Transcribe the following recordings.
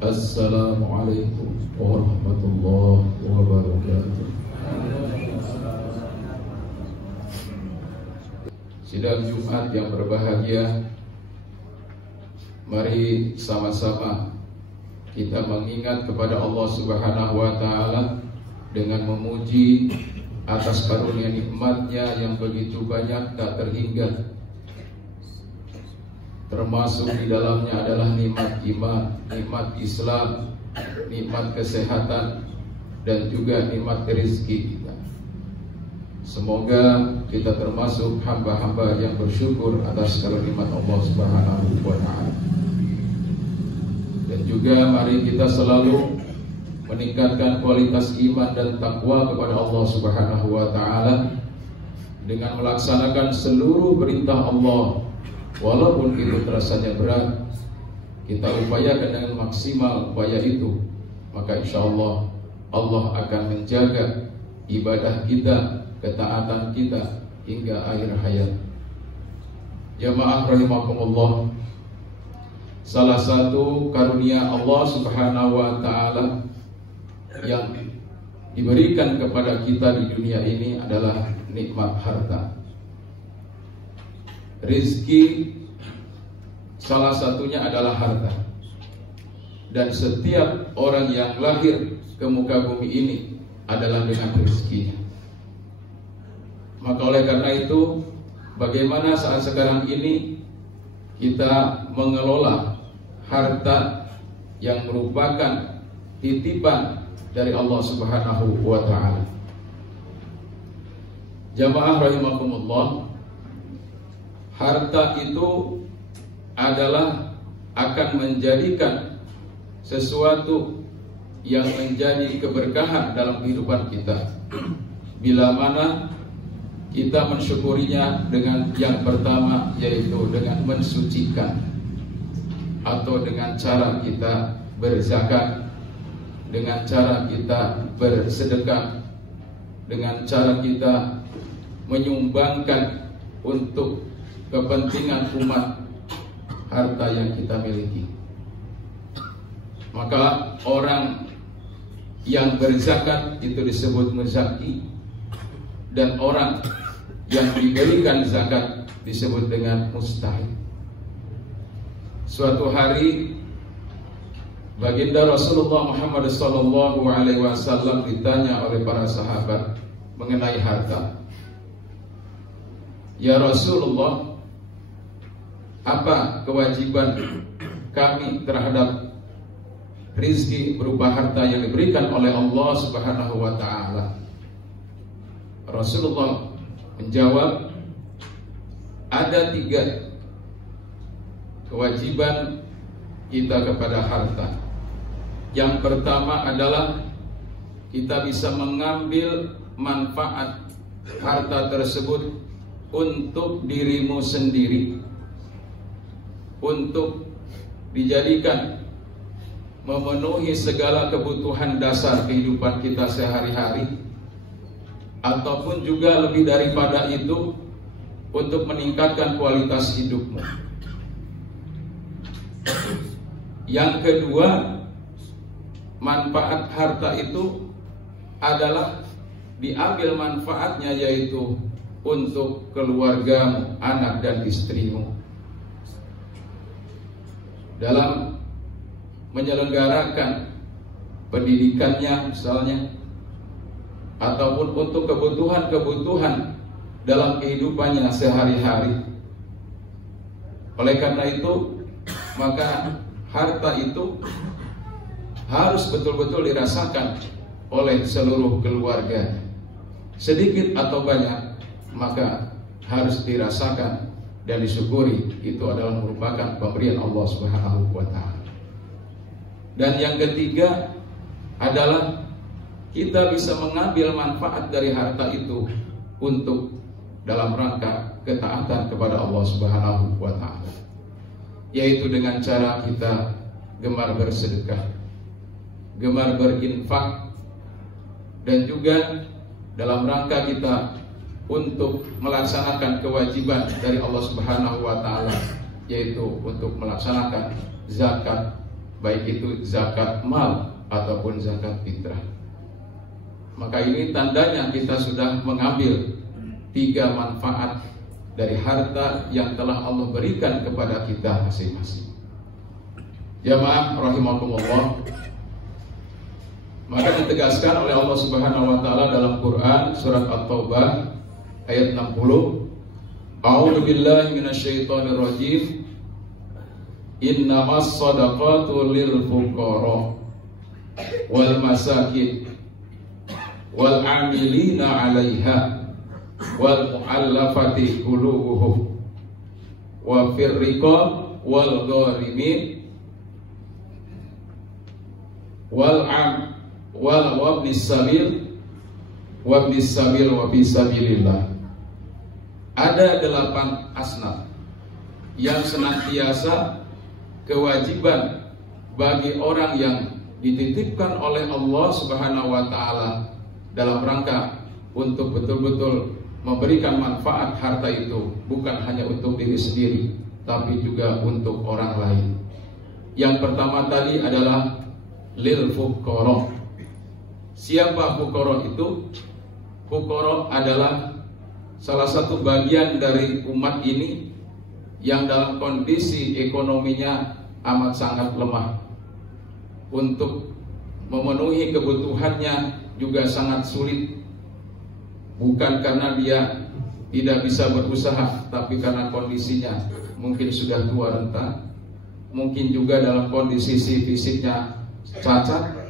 Assalamualaikum warahmatullahi wabarakatuh. Sidang Jumat yang berbahagia, mari sama-sama kita mengingat kepada Allah Subhanahu wa Ta'ala dengan memuji atas karunia nikmatnya yang begitu banyak tak terhingga. Termasuk di dalamnya adalah nikmat iman, nikmat Islam, nikmat kesehatan, dan juga nikmat rezeki kita. Semoga kita termasuk hamba-hamba yang bersyukur atas segala nikmat Allah Subhanahu wa Ta'ala. Dan juga mari kita selalu meningkatkan kualitas iman dan takwa kepada Allah Subhanahu wa Ta'ala dengan melaksanakan seluruh perintah Allah. Walaupun itu terasanya berat, kita upayakan dengan maksimal upaya itu, maka insya Allah Allah akan menjaga ibadah kita, ketaatan kita hingga akhir hayat. Jamaah rahimakumullah, salah satu karunia Allah Subhanahu wa Ta'ala yang diberikan kepada kita di dunia ini adalah nikmat harta. Rizki salah satunya adalah harta. Dan setiap orang yang lahir ke muka bumi ini adalah dengan rezekinya. Maka oleh karena itu, bagaimana saat sekarang ini kita mengelola harta yang merupakan titipan dari Allah Subhanahu wa Ta'ala. Jamaah rahimakumullah, harta itu adalah akan menjadikan sesuatu yang menjadi keberkahan dalam kehidupan kita bila mana kita mensyukurinya dengan yang pertama, yaitu dengan mensucikan, atau dengan cara kita berzakat, dengan cara kita bersedekah, dengan cara kita menyumbangkan untuk kepentingan umat harta yang kita miliki. Maka orang yang berzakat itu disebut muzaki, dan orang yang diberikan zakat disebut dengan mustahik. Suatu hari baginda Rasulullah Muhammad SAW ditanya oleh para sahabat mengenai harta. Ya Rasulullah, apa kewajiban kami terhadap rizki berupa harta yang diberikan oleh Allah Subhanahu wa Ta'ala? Rasulullah menjawab, ada 3 kewajiban kita kepada harta. Yang pertama adalah kita bisa mengambil manfaat harta tersebut untuk dirimu sendiri, untuk dijadikan memenuhi segala kebutuhan dasar kehidupan kita sehari-hari, ataupun juga lebih daripada itu untuk meningkatkan kualitas hidupmu. Yang kedua, manfaat harta itu adalah diambil manfaatnya yaitu untuk keluargamu, anak dan istrimu, dalam menyelenggarakan pendidikannya misalnya, ataupun untuk kebutuhan-kebutuhan dalam kehidupannya sehari-hari. Oleh karena itu, maka harta itu harus betul-betul dirasakan oleh seluruh keluarga, sedikit atau banyak, maka harus dirasakan dan disyukuri. Itu adalah merupakan pemberian Allah Subhanahu wa Ta'ala. Dan yang ketiga adalah kita bisa mengambil manfaat dari harta itu untuk dalam rangka ketaatan kepada Allah Subhanahu wa Ta'ala, yaitu dengan cara kita gemar bersedekah, gemar berinfak, dan juga dalam rangka kita untuk melaksanakan kewajiban dari Allah Subhanahu wa Ta'ala, yaitu untuk melaksanakan zakat baik itu zakat mal ataupun zakat fitrah. Maka ini tandanya kita sudah mengambil 3 manfaat dari harta yang telah Allah berikan kepada kita masing-masing. Jamaah rahimakumullah, maka ditegaskan oleh Allah Subhanahu wa taala dalam Quran surat At-Taubah ayat 60, A'udzu billahi minasyaitonir rajim. Innamas shadaqatu lil fuqara wal masakin wal 'amilina 'alaiha wal mu'allafati qulubuhum wa fir riqab wal gharimin wal wabnis sabil wa fi sabilillah. Ada 8 asnaf yang senantiasa kewajiban bagi orang yang dititipkan oleh Allah Subhanahu wa taala dalam rangka untuk betul-betul memberikan manfaat harta itu, bukan hanya untuk diri sendiri tapi juga untuk orang lain. Yang pertama tadi adalah lil fuqara. Siapa fuqara itu? Fuqara adalah salah satu bagian dari umat ini yang dalam kondisi ekonominya amat sangat lemah. Untuk memenuhi kebutuhannya juga sangat sulit. Bukan karena dia tidak bisa berusaha, tapi karena kondisinya mungkin sudah tua renta, mungkin juga dalam kondisi fisiknya cacat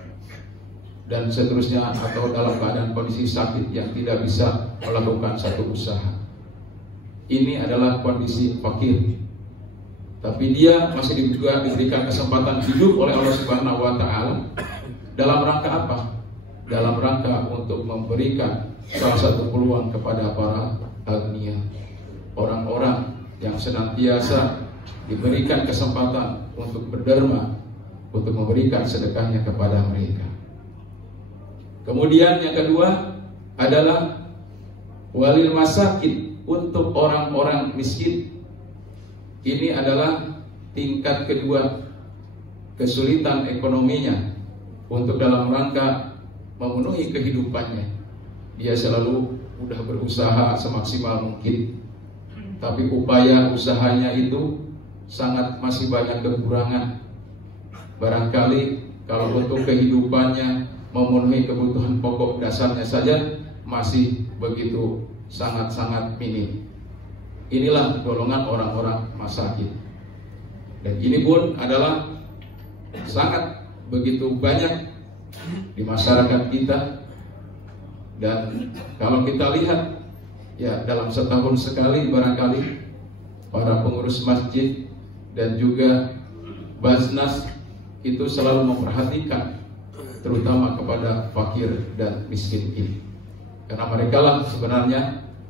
dan seterusnya, atau dalam keadaan kondisi sakit yang tidak bisa melakukan satu usaha. Ini adalah kondisi fakir, tapi dia masih juga diberikan kesempatan hidup oleh Allah Subhanahu wa taala. Dalam rangka apa? Dalam rangka untuk memberikan salah satu peluang kepada para agniya, orang-orang yang senantiasa diberikan kesempatan untuk berderma, untuk memberikan sedekahnya kepada mereka. Kemudian yang kedua adalah walil masakin, untuk orang-orang miskin. Ini adalah tingkat kedua kesulitan ekonominya untuk dalam rangka memenuhi kehidupannya. Dia selalu udah berusaha semaksimal mungkin, tapi upaya usahanya itu sangat masih banyak kekurangan. Barangkali kalau untuk kehidupannya memenuhi kebutuhan pokok dasarnya saja masih begitu sangat-sangat minim. Inilah golongan orang-orang masakin. Dan ini pun adalah sangat begitu banyak di masyarakat kita. Dan kalau kita lihat, ya dalam setahun sekali barangkali para pengurus masjid dan juga Basnas itu selalu memperhatikan terutama kepada fakir dan miskin ini, karena mereka lah sebenarnya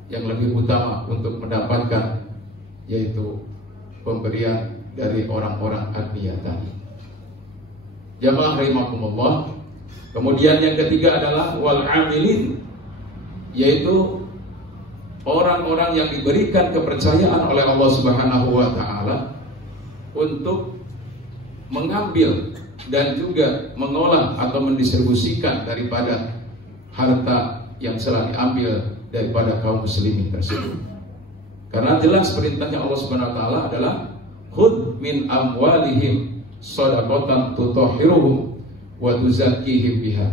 yang lebih utama untuk mendapatkan yaitu pemberian dari orang-orang agniya tadi. Jamaah rahimakumullah. Kemudian yang ketiga adalah wal amilin, yaitu orang-orang yang diberikan kepercayaan oleh Allah Subhanahu wa taala untuk mengambil dan juga mengolah atau mendistribusikan daripada harta yang telah diambil daripada kaum muslimin tersebut. Karena jelas perintahnya Allah Subhanahu wa taala adalah khudh min amwalihim shadaqatan tutahhiruhum wa tuzakkihim biha.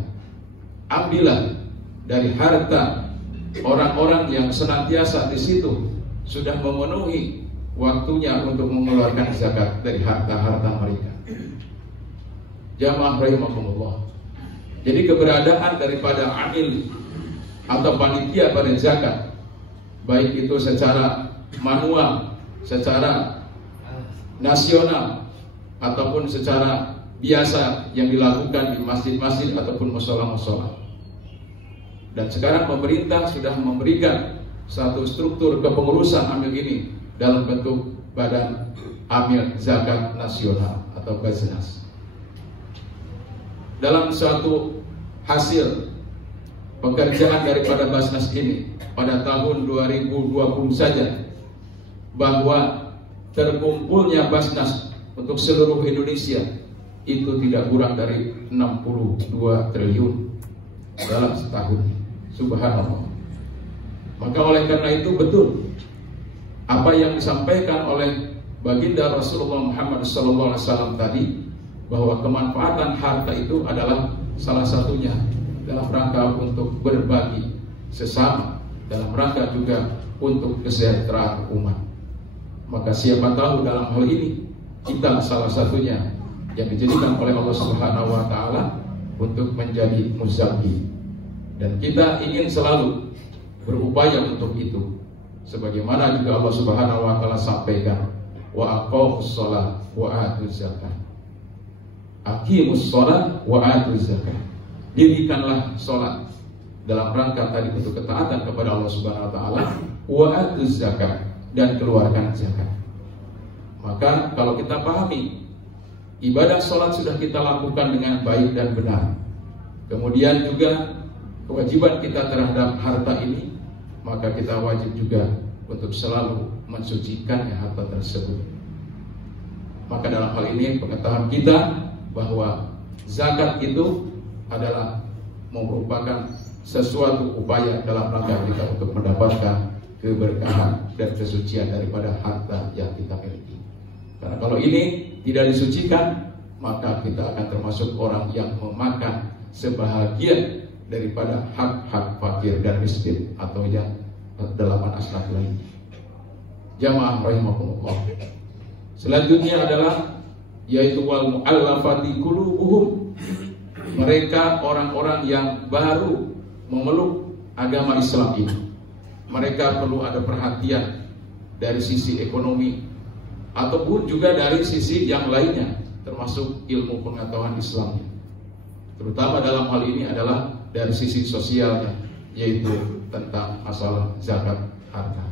Ambillah dari harta orang-orang yang senantiasa di situ sudah memenuhi waktunya untuk mengeluarkan zakat dari harta-harta mereka. Jamaah rahimakumullah. Jadi keberadaan daripada amil atau panitia pada zakat, baik itu secara manual, secara nasional, ataupun secara biasa yang dilakukan di masjid-masjid ataupun mushola-mushola. Dan sekarang pemerintah sudah memberikan satu struktur kepengurusan amil ini dalam bentuk Badan Amil Zakat Nasional atau Basnas. Dalam suatu hasil pekerjaan daripada Basnas ini pada tahun 2020 saja, bahwa terkumpulnya Basnas untuk seluruh Indonesia itu tidak kurang dari 62 triliun dalam setahun. Subhanallah. Maka oleh karena itu betul apa yang disampaikan oleh baginda Rasulullah Muhammad SAW tadi, bahwa kemanfaatan harta itu adalah salah satunya dalam rangka untuk berbagi sesama, dalam rangka juga untuk kesejahteraan umat. Maka siapa tahu dalam hal ini kita salah satunya yang dijadikan oleh Allah Subhanahu wa taala untuk menjadi muzaki, dan kita ingin selalu berupaya untuk itu, sebagaimana juga Allah Subhanahu wa taala sampaikan, wa aqamus shalah wa atuz zakat. Aqimus shalah wa atuz zakat. Dirikanlah salat dalam rangka tadi untuk ketaatan kepada Allah Subhanahu wa taala, wa atuz zakat, dan keluarkan zakat. Maka kalau kita pahami ibadah salat sudah kita lakukan dengan baik dan benar, kemudian juga kewajiban kita terhadap harta ini, maka kita wajib juga untuk selalu mensucikannya harta tersebut. Maka dalam hal ini pengetahuan kita bahwa zakat itu adalah merupakan sesuatu upaya dalam rangka kita untuk mendapatkan keberkahan dan kesucian daripada harta yang kita miliki. Karena kalau ini tidak disucikan, maka kita akan termasuk orang yang memakan sebahagian daripada hak-hak fakir dan miskin atau yang 8 asnaf lain. Jamaah rahimakumullah. Selanjutnya adalah yaitu wal mu'allafati qulubuhum. Mereka orang-orang yang baru memeluk agama Islam ini. Mereka perlu ada perhatian dari sisi ekonomi ataupun juga dari sisi yang lainnya, termasuk ilmu pengetahuan Islam. Terutama dalam hal ini adalah dari sisi sosialnya, yaitu tentang masalah zakat harta.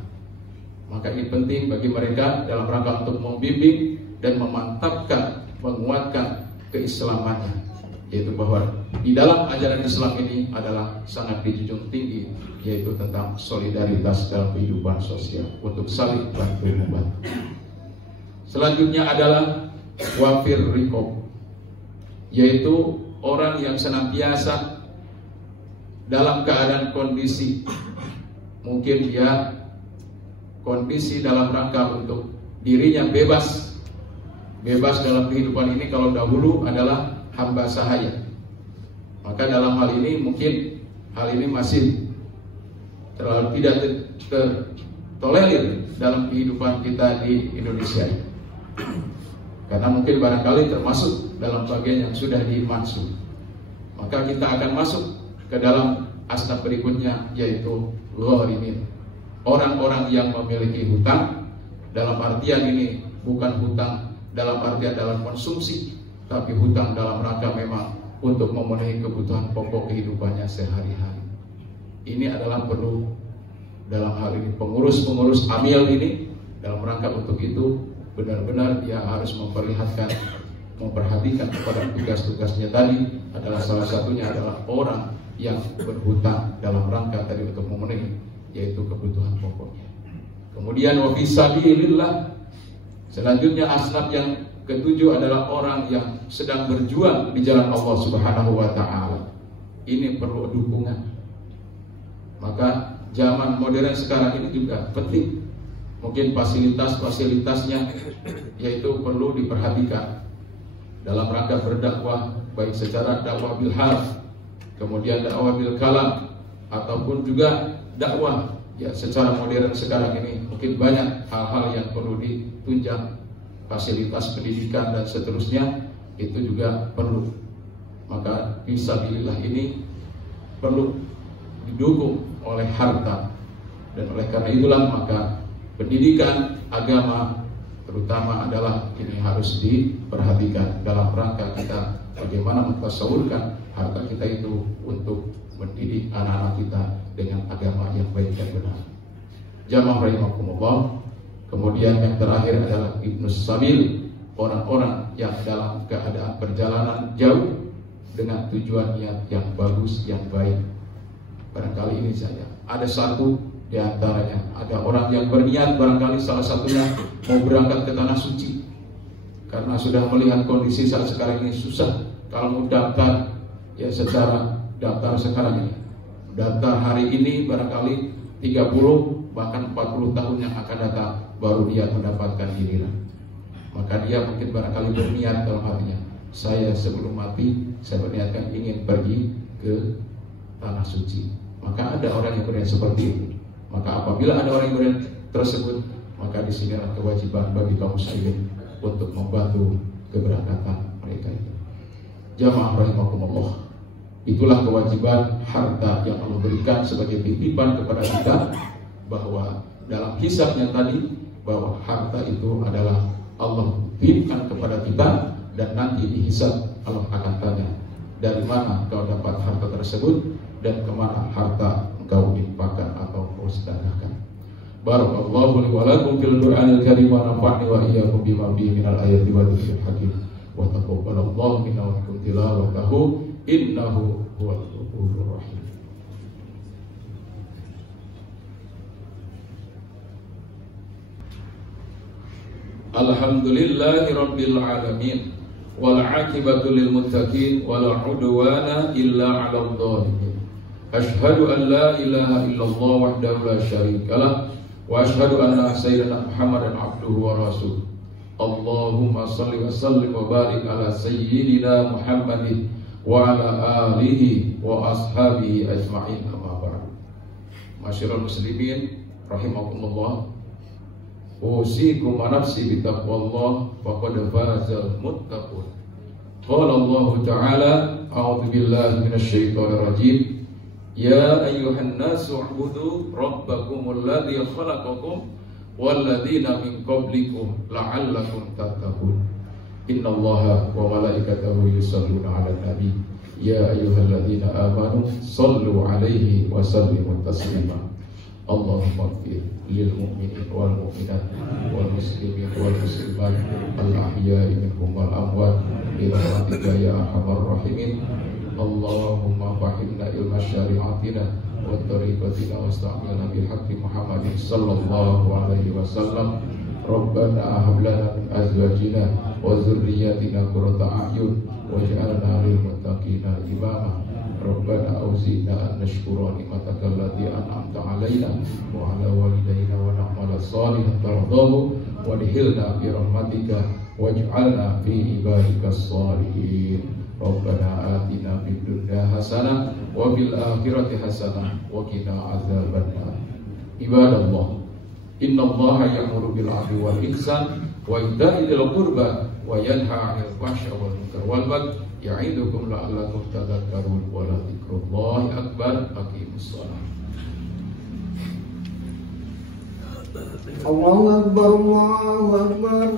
Maka ini penting bagi mereka dalam rangka untuk membimbing dan memantapkan, menguatkan keislamannya, yaitu bahwa di dalam ajaran Islam ini adalah sangat dijunjung tinggi, yaitu tentang solidaritas dalam kehidupan sosial untuk saling bantu membantu. Selanjutnya adalah wafir riqab, yaitu orang yang senantiasa dalam keadaan kondisi, mungkin dia kondisi dalam rangka untuk dirinya bebas dalam kehidupan ini. Kalau dahulu adalah hamba sahaya, maka dalam hal ini mungkin hal ini masih terlalu tidak tertolerir dalam kehidupan kita di Indonesia, karena mungkin barangkali termasuk dalam bagian yang sudah dimaksud. Maka kita akan masuk ke dalam asnaf berikutnya, yaitu gharimin, orang-orang yang memiliki hutang. Dalam artian ini bukan hutang dalam artian dalam konsumsi, tapi hutang dalam rangka memang untuk memenuhi kebutuhan pokok kehidupannya sehari-hari. Ini adalah perlu dalam hal ini pengurus amil ini dalam rangka untuk itu benar-benar dia harus memperhatikan kepada tugas-tugasnya tadi. Adalah salah satunya adalah orang yang berhutang dalam rangka tadi untuk memenuhi yaitu kebutuhan pokoknya. Kemudian wa fisabilillah. Selanjutnya asnaf yang ketujuh adalah orang yang sedang berjuang di jalan Allah Subhanahu wa taala. Ini perlu dukungan. Maka zaman modern sekarang ini juga penting. Mungkin fasilitas-fasilitasnya yaitu perlu diperhatikan dalam rangka berdakwah, baik secara dakwah bil harf, kemudian dakwah bil kalam, ataupun juga dakwah ya secara modern sekarang ini. Mungkin banyak hal-hal yang perlu ditunjang, fasilitas pendidikan dan seterusnya itu juga perlu. Maka fisabilillah ini perlu didukung oleh harta, dan oleh karena itulah maka pendidikan agama terutama adalah ini harus diperhatikan dalam rangka kita bagaimana mentasawurkan harta kita itu untuk mendidik anak-anak kita dengan agama yang baik dan benar. Jamaah rahimakumullah. Kemudian yang terakhir adalah ibnus sabil, orang-orang yang dalam keadaan perjalanan jauh dengan tujuan yang bagus, yang baik. Barangkali ini saja. Ada satu di antaranya, ada orang yang berniat barangkali salah satunya mau berangkat ke tanah suci. karena sudah melihat kondisi saat sekarang ini susah. Kalau mau daftar ya secara daftar sekarang ini, daftar hari ini barangkali 30 bahkan 40 tahun yang akan datang baru dia mendapatkan giliran. Maka dia mungkin barangkali berniat dalam hatinya, saya sebelum mati saya berniatkan ingin pergi ke tanah suci. Maka ada orang yang berniat seperti itu. Maka apabila ada orang yang berniat tersebut, maka disinilah kewajiban bagi kaum muslimin untuk membantu keberangkatan mereka itu. Jamaah rahimakumullah, itulah kewajiban harta yang Allah berikan sebagai titipan kepada kita, bahwa dalam hisabnya tadi bahwa harta itu adalah Allah titipkan kepada kita, dan nanti dihisab Allah akan tanya dari mana kau dapat harta tersebut dan kemana harta engkau infakkan atau kau sedekahkan. Barakallahu li wa lakum fil Qur'anil Karim wa nafa'ni wa iyyakum bima fihi minal ayati wa dzikril hakim. Wa taqabbalallahu minna wa minkum tilawatahu innahu huwal ghafurur rahim. Alhamdulillahi rabbil alamin wal 'aqibatu lil muttaqin wala 'udwana illa 'alal dhalimin. Asyhadu an la ilaha illallah wahdahu la syarikalah wa asyhadu anna sayyidina Muhammadan abduhu wa rasuluh. Allahumma shalli wa sallim wa barik ala sayyidina Muhammadin wa ala alihi wa ashabihi ajma'in, amma ba'du. Masyiral muslimin rahimakumullah, usikum wa nafsi bi taqwallah faqad fazal muttaqun. Qala Allah ta'ala, a'udzu billahi minasy syaithanir rajim. Ya ayyuhan nasu u'budu rabbakumul ladzi khalaqakum walladzina min qablikum la'allakum tattaqun. Innallaha wa malaikatahu yusholluna 'alan nabi ya ayyuhalladzina amanu shallu 'alaihi wa sallimu taslima. Allahumma ighfir lil mu'minin wal mu'minat wal muslimin wal muslimat al ahya'i minhum wal amwat bi rahmatika ya arhamar rahimin. Allahumma fahimna ilma syari'atina wa tariqatina wasta'milna bil haqqi Muhammadin sallallahu alaihi wasallam. Rabbana hab lana min azwajina wa dzurriyyatina qurrata a'yun waj'alna lil muttaqina imama. Rabbana auzina an nashkura ni'mataka allati an'amta 'alaina wa 'ala walidayna wa na'mala shalihan tardahu wa adkhilna bi rahmatika waj'alna fi ibadikas shalihin. Rabbana atina fid dunya hasanah wa fil akhirati hasanah wa qina adzabannar. Ibadallah, innallaha ya'muru bil 'adli wal ihsan wa ita'i dzil qurba wa yanha 'anil fahsya'i wal munkar wal baghi ya'idukum la'allakum tadhakkarun wa la dzikrullahi akbar. Aqimus shalah. Allahu akbar, Allahu akbar.